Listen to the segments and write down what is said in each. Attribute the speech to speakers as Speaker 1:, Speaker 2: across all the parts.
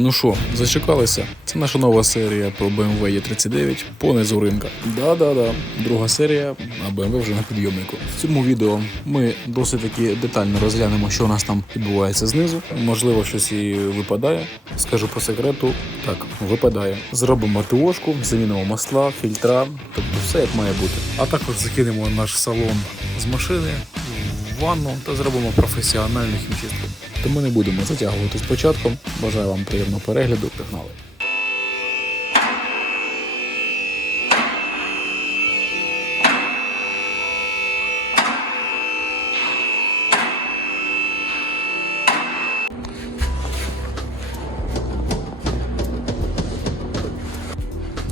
Speaker 1: Ну що, зачекалися? Це наша нова серія про BMW E39 по низу ринка. Да-да-да, друга серія, а BMW вже на підйомнику. В цьому відео ми досить таки детально розглянемо, що у нас там відбувається знизу. Можливо, щось і випадає. Скажу по секрету, так, випадає. Зробимо ТОшку, замінимо масла, фільтра, тобто все як має бути. А також закинемо наш салон з машини в ванну та зробимо професіональну хімчистку. Тому не будемо затягувати з початком. Бажаю вам приємного перегляду. Погнали!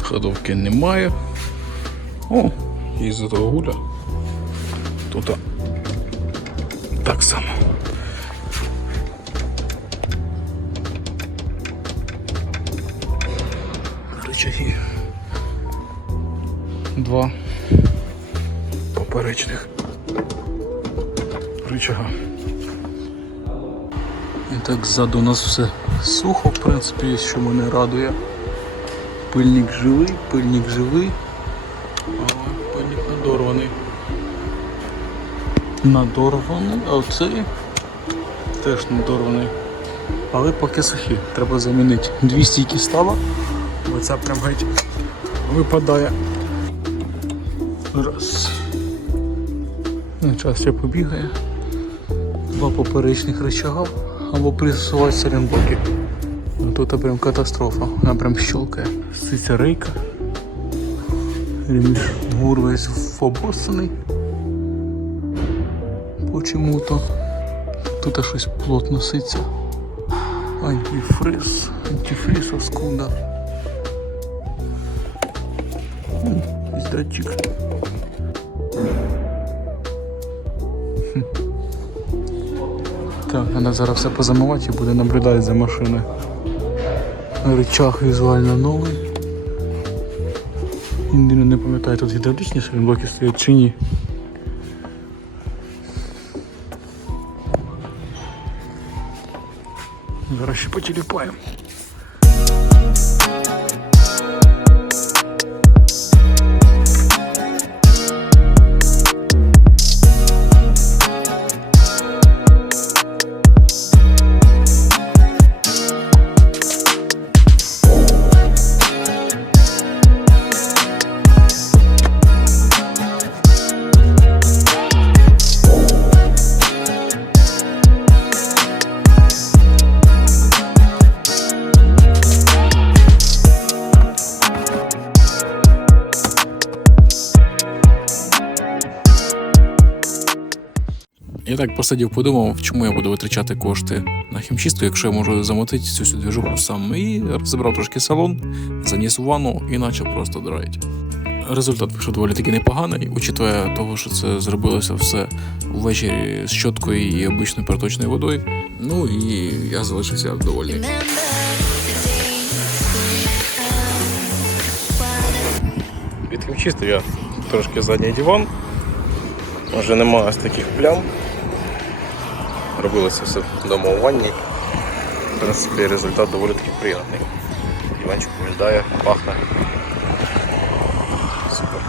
Speaker 1: Ходовки немає. О, і з того гуля. Тут так само. Рычаги. Два поперечних рычага. І так ззаду у нас все сухо, в принципі, що мене радує. Пильник живий, пильник живий, пильник надорваний. Надорваний, а оцей теж надорваний. Але поки сухі. Треба замінити. Дві стійки стало, ця прям геть випадає. Раз. Час ще побігає. Два поперечних рычага або присувати саленблоки. Ну, Тут прям катастрофа. Вона прям щелкає. Сиця рейка. Реміш гур весь обоссаний. Почему-то. Тут щось плотно ситься. Антифриз. Антифриз оскуда. Датчик. Так, треба зараз все позамивати і буде наблюдати за машиною. Рычаг візуально новий. Єдине не пам'ятаю, тут гідравлічні шалінблоки стоять чи ні. Зараз ще потіліпаємо. Так посидів, подумав, чому я буду витрачати кошти на хімчистку, якщо я можу замотити цю всю движуху сам. І розібрав трошки салон, заніс у ванну і почав просто драїти. Результат вийшов доволі таки непоганий, учитывая того, що це зробилося все ввечері з щоткою і обичною проточною водою. Ну і я залишився довольний.
Speaker 2: Відхімчистив я трошки задній диван. Вже немає ось таких плям. Робилося все вдома у ванні. В принципі, результат доволі таки приємний. Диванчик виглядає, пахне. Супер.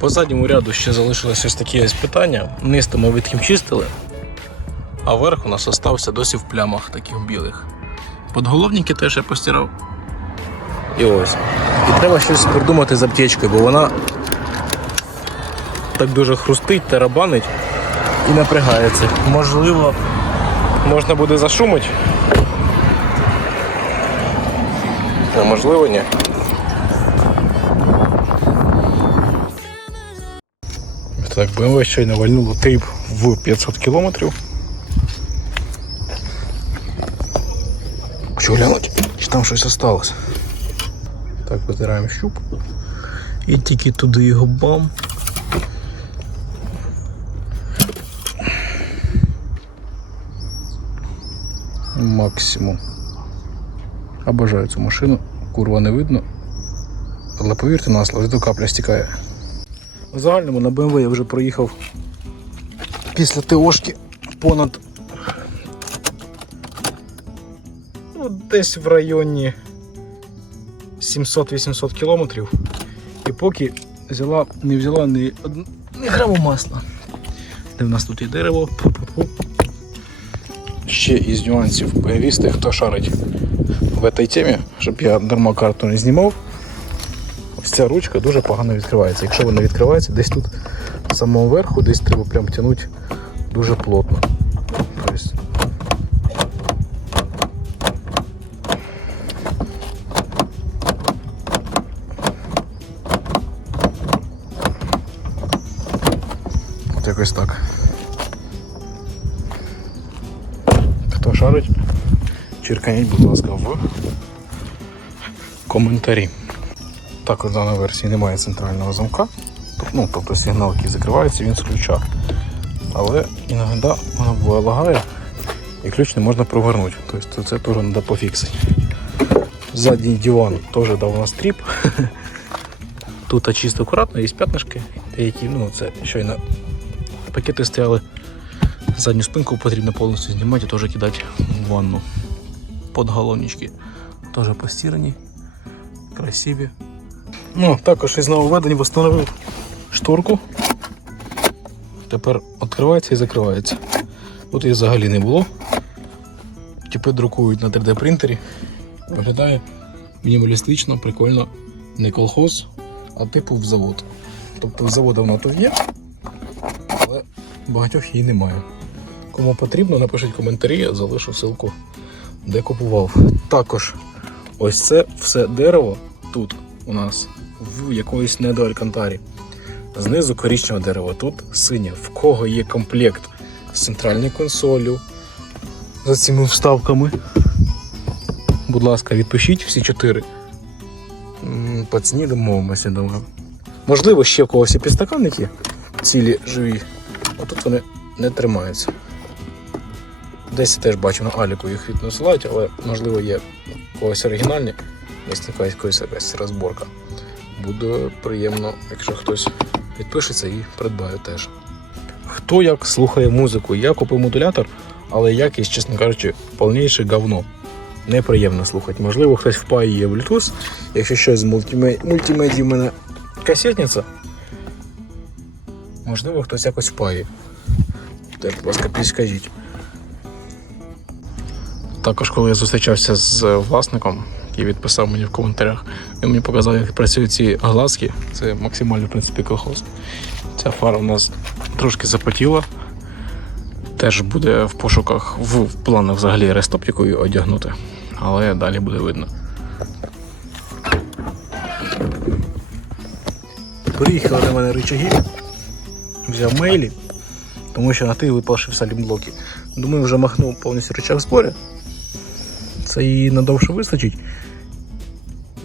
Speaker 1: По задньому ряду ще залишилось ось такі ось питання. Низ то ми відхімчистили, а верх у нас остався досі в плямах таких білих. Подголовники теж я постирав. І ось. І треба щось придумати з аптечкою, бо вона так дуже хрустить, тарабанить і напрягається.
Speaker 2: Можливо, можна буде зашумити. А можливо, ні.
Speaker 1: Так, BMW щойно вальнуло тейп в 500 кілометрів. Хочу глянути, чи там щось осталось. Так, витираємо щуп. І тільки туди його бам. Максимум. Обожаю цю машину. Курва не видно. Але повірте на слово, до капля стікає. В загальному на BMW я вже проїхав після ТОшки понад ну, десь в районі 700-800 кілометрів. І поки взяла, не взяла ні, од- ні граму масла. Де в нас тут є дерево. Ще із нюансів повісти, хто шарить в цій темі, щоб я дарма карту не знімав. Ось ця ручка дуже погано відкривається. Якщо вона відкривається, десь тут з самого верху, десь треба прям тягнути дуже плотно. Тобто, От якось так. Шарить, черканіть, будь ласка, в коментарі. Також в даній версії немає центрального замка. Ну, тобто сигнал, який закривається, він з ключа. Але іноді вона буває лагає і ключ не можна провернути. Тобто це теж треба пофіксити. Задній диван теж дав у нас тріп. Тут чисто акуратно, є п'ятнишки, які, ну, це щойно пакети стояли. Задню спинку потрібно повністю знімати і теж кидати в ванну. Подголовнички теж постірані, красиві. Ну, також із нововведень встановив шторку. Тепер відкривається і закривається. Тут її взагалі не було. Типи друкують на 3D принтері. Виглядає мінімалістично, прикольно. Не колхоз, а типу в завод. Тобто в заводу вона тут є, але багатьох її немає. Кому потрібно, напишіть коментарі, я залишу ссылку, де купував. Також ось це все дерево тут у нас в якоїсь недоалькантарі. Знизу коричневе дерево, тут синє. В кого є комплект з центральною консолью, за цими вставками. Будь ласка, відпишіть всі чотири. По ціні домовимося, думаю. Можливо, ще в когось є підстаканники цілі живі, а тут вони не тримаються. Десь я теж бачу на Аліку їх відносилають, але можливо є когось оригінальні, десь якась, якась, розборка. Буде приємно, якщо хтось підпишеться і придбає теж. Хто як слухає музику? Я купив модулятор, але якість, чесно кажучи, повніше говно. Неприємно слухати. Можливо, хтось впаює Bluetooth, якщо щось з мультиме- мультимедії в мене касетниця. Можливо, хтось якось впає. Так, будь ласка, підскажіть. Також, коли я зустрічався з власником, який відписав мені в коментарях, він мені показав, як працюють ці глазки. Це максимально, в принципі, колхоз. Ця фара у нас трошки запотіла. Теж буде в пошуках в, в планах взагалі рестоптикою одягнути. Але далі буде видно. Приїхали на мене рычаги, взяв мейлі, тому що на ти випавши салімблоки. Думаю, вже махнув повністю рычаг в зборі. Це її надовше вистачить.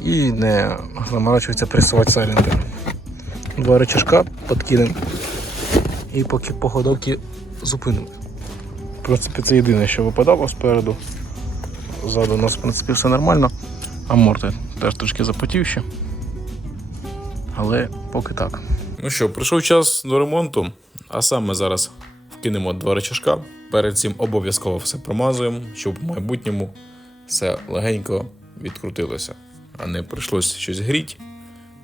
Speaker 1: І не заморачується пресувати сайлентер. Два рычажка підкинемо. І поки по ходовці зупинимо. В принципі, це єдине, що випадало спереду. Ззаду у нас, в принципі, все нормально. А морти теж трошки запотівші. Але поки так.
Speaker 3: Ну що, прийшов час до ремонту, а саме зараз вкинемо два речашка. Перед цим обов'язково все промазуємо, щоб в майбутньому все легенько відкрутилося, а не прийшлось щось гріти,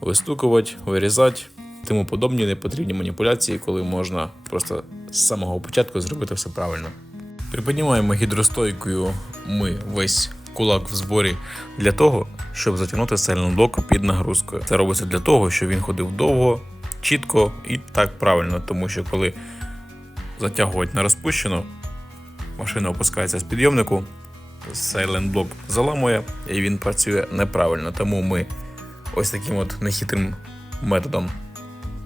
Speaker 3: вистукувати, вирізати, тому подобні непотрібні маніпуляції, коли можна просто з самого початку зробити все правильно. Приподнімаємо гідростойкою ми весь кулак в зборі для того, щоб затягнути сайлент-блок під нагрузкою. Це робиться для того, щоб він ходив довго, чітко і так правильно, тому що коли затягувати на розпущену, машина опускається з підйомнику, сайлент-блок заламує і він працює неправильно. Тому ми ось таким от нехитрим методом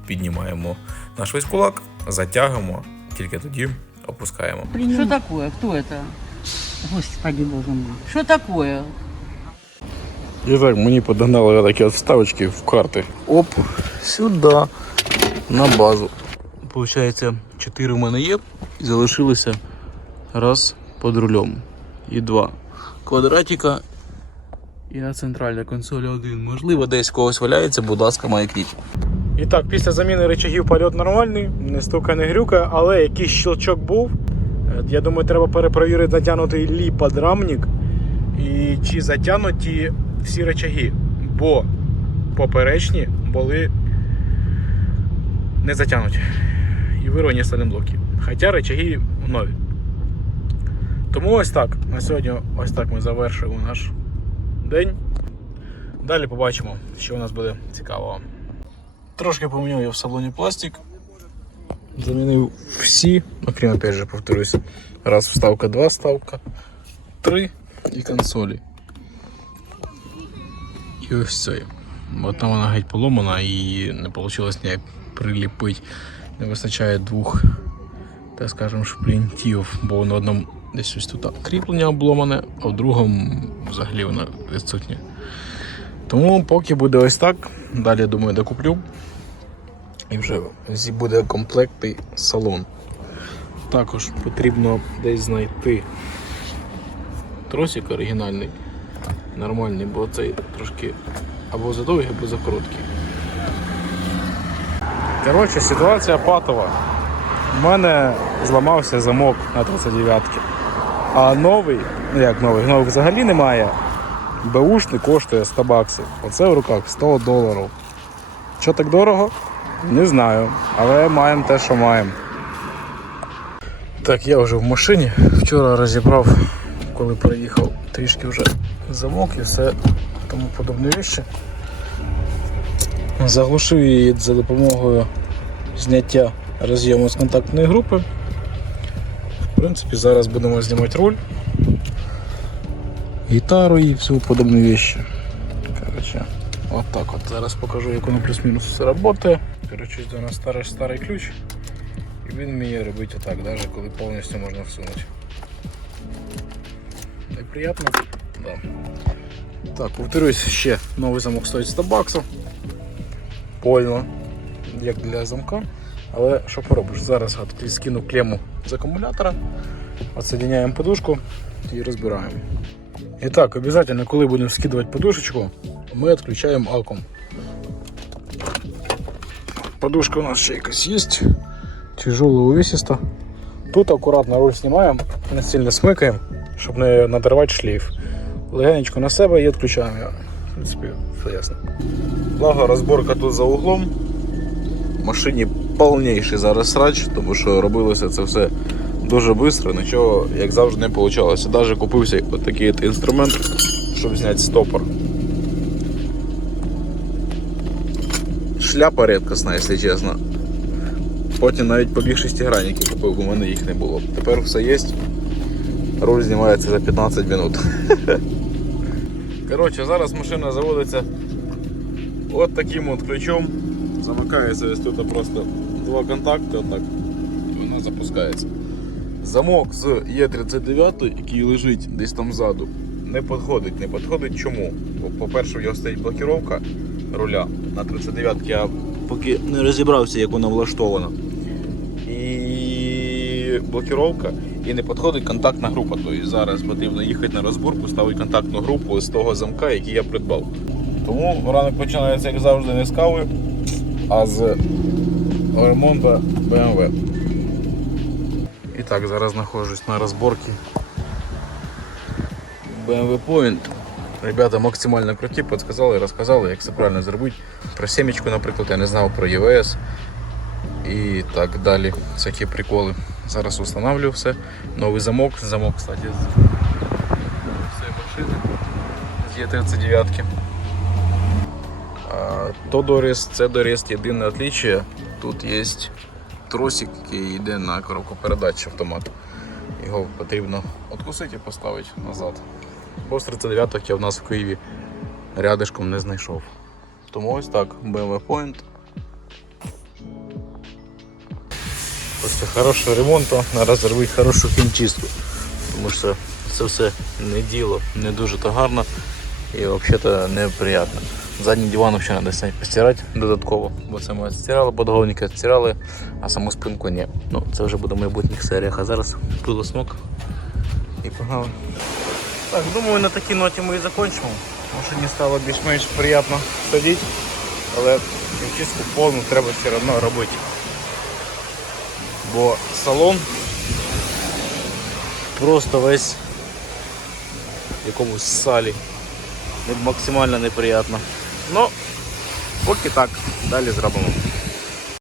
Speaker 3: піднімаємо наш весь кулак, затягуємо, тільки тоді опускаємо.
Speaker 4: Что такое? Кто это? Господи боже мой. Что такое?
Speaker 1: І так, мені подогнали такі от вставочки в карти. Оп, сюди, на базу. Получається, 4 в мене є і залишилося раз під рулем. І два. Квадратика і на центральній консолі один. Можливо, десь когось валяється, будь ласка, маякніть. І так, після заміни речагів польот нормальний, не стука, не грюка, але якийсь щелчок був. Е, Я думаю, треба перепровірити натягнутий лі-подрамник. І чи затягнуті всі речаги, бо поперечні були не затягнуті і вирвані блоки. Хоча речаги нові. Тому ось так. На сьогодні ось так ми завершуємо наш день. Далі побачимо, що у нас буде цікавого. Трошки поміняв я в салоні пластик. Замінив всі, окрім, опять же, повторюсь, раз вставка, два вставка, три і консолі. І ось це. Одна вона геть поломана і не вийшло ніяк приліпити. Не вистачає двох, так скажемо, шплінтів, бо на одному десь ось тут кріплення обломане, а в другому взагалі воно відсутнє. Тому поки буде ось так, далі думаю докуплю. І вже буде комплектний салон. Також потрібно десь знайти тросик оригінальний, нормальний, бо цей трошки або задовгий, або закороткий. Коротше, ситуація патова. У мене зламався замок на 39-ки. А новий, ну як новий, новий взагалі немає. Беушний коштує 100 баксів. Оце в руках 100 доларів. Що так дорого? Не знаю. Але маємо те, що маємо. Так, я вже в машині. Вчора розібрав, коли приїхав, трішки вже замок і все тому подобні речі. Заглушив її за допомогою зняття роз'єму з контактної групи. В принципі, зараз будемо знімати руль, гітару і всю подобні речі. Короче, от так от. Зараз покажу, як воно плюс-мінус все працює. Короче, до нас старий, старий ключ. І він вміє робити отак, навіть коли повністю можна всунути. Неприємно? Да. Так, повторюсь, ще новий замок стоїть 100 баксів. Польно, як для замка. Але що поробиш? Зараз от, скину клему з акумулятора, отсоединяємо подушку і розбираємо. І так, обов'язково, коли будемо скидувати подушечку, ми відключаємо акум. Подушка у нас ще якась є. Тяжелая, увесиста. Тут акуратно руль знімаємо, не сильно смикаємо, щоб не надривати шлейф. Легенечко на себе і відключаємо його. В принципі, все ясно. Благо розборка тут за углом. В машині повніший зараз срач, тому що робилося це все дуже швидко, нічого, як завжди, не вийшло. Навіть купився такий інструмент, щоб зняти стопор. Шляпа рідкісна, якщо чесно. Потім навіть побіг шестигранники купив, у мене їх не було. Тепер все є. Руль знімається за 15 минут. Коротше, зараз машина заводиться от таким от ключом. Замикається ось тут просто два контакти, отак. І вона запускається. Замок з Е39, який лежить десь там ззаду, не підходить. Не підходить чому? По-перше, в нього стоїть блокіровка руля на 39 я поки не розібрався, як вона влаштована. І блокіровка, і не підходить контактна група. Тобто зараз потрібно їхати на розборку, ставити контактну групу з того замка, який я придбав. Тому ранок починається, як завжди, не з кави, а з ремонту BMW. І так, зараз знаходжусь на розборці BMW Point. Ребята максимально круті, підказали, розказали, як це правильно зробити. Про сімечку, наприклад, я не знав про ЄВС і так далі. Всякі приколи. Зараз встановлюю все. Новий замок. Замок, кстати, з цієї машини з Є39. То доріст, це доріст. Єдине отличие. Тут є тросик, який йде на коробку передач автомат. Його потрібно откусити і поставити назад. Бо з 39 я в нас в Києві рядишком не знайшов. Тому ось так, BMW Point. Після хорошого ремонту треба зробити хорошу хімчистку. Тому що це все не діло, не дуже то гарно і взагалі неприємно. Задній диван ще треба постирати додатково, бо це ми відстирали, подголовники відстирали, а саму спинку ні. Ну, це вже буде в майбутніх серіях, а зараз пило смок і погнали. Так, думаю, на такій ноті ми і закінчимо. Машині стало більш-менш приємно сидіти, але чистку повну треба все одно робити. Бо салон просто весь якомусь салі. Максимально неприємно. Ну, поки так, далі зробимо.